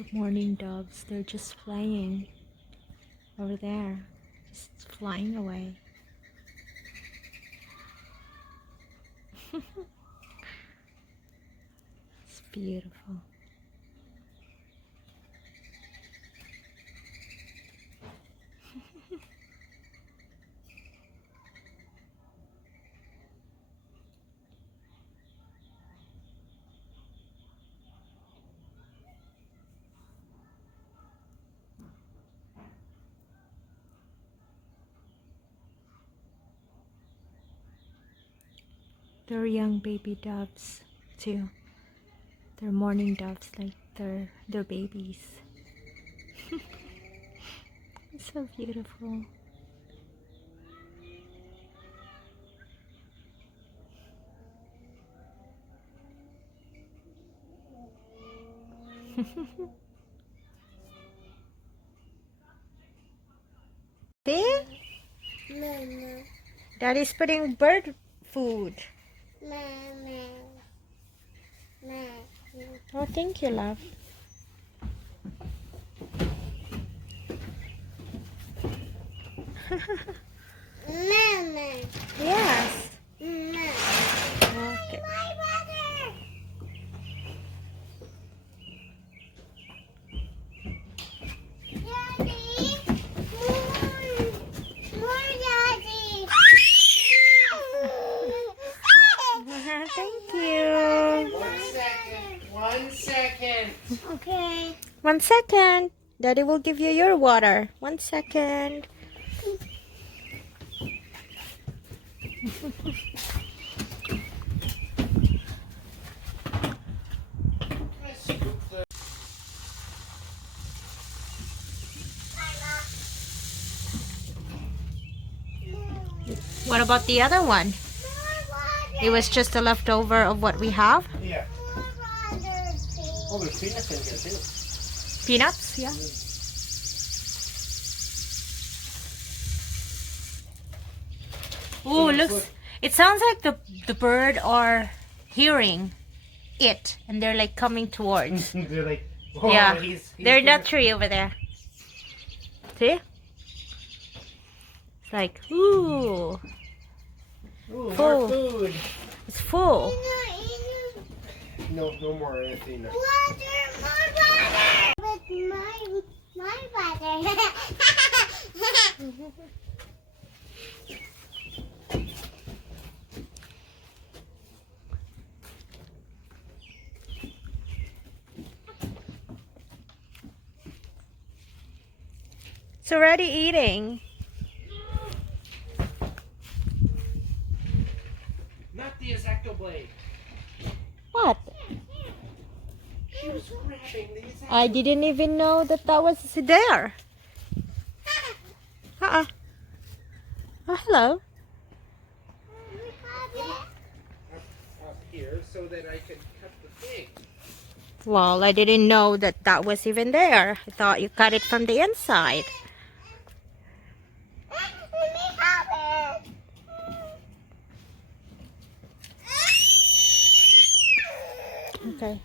The mourning doves, they're just flying over there, just flying away. It's beautiful. They're young baby doves too. They're mourning doves, like they're babies. It's so beautiful. See? Mama. Daddy's putting bird food. Mama. Mama. Oh, thank you, love. Mama. Yes. Mama. Okay. My brother. Daddy. More daddy. Thank you. 1 second. 1 second. Okay. 1 second. Daddy will give you your water. 1 second. What about the other one? It was just a leftover of what we have. Yeah. Oh, there's peanuts in here too. Peanuts, yeah. Oh, looks. It sounds like the bird are hearing it, and they're like coming towards. They're like, oh, Yeah, he's they're in that gonna- tree over there. See? It's like, ooh, Ooh, Full. more food. it's full. No, no more anything. Water, more water. With my water. It's already eating. Not the Exacto blade. What? She was grabbing the Exacto. I didn't even know that was there. Oh, hello. Up here so that I could cut the thing. Well, I didn't know that was even there. I thought you cut it from the inside. Okay.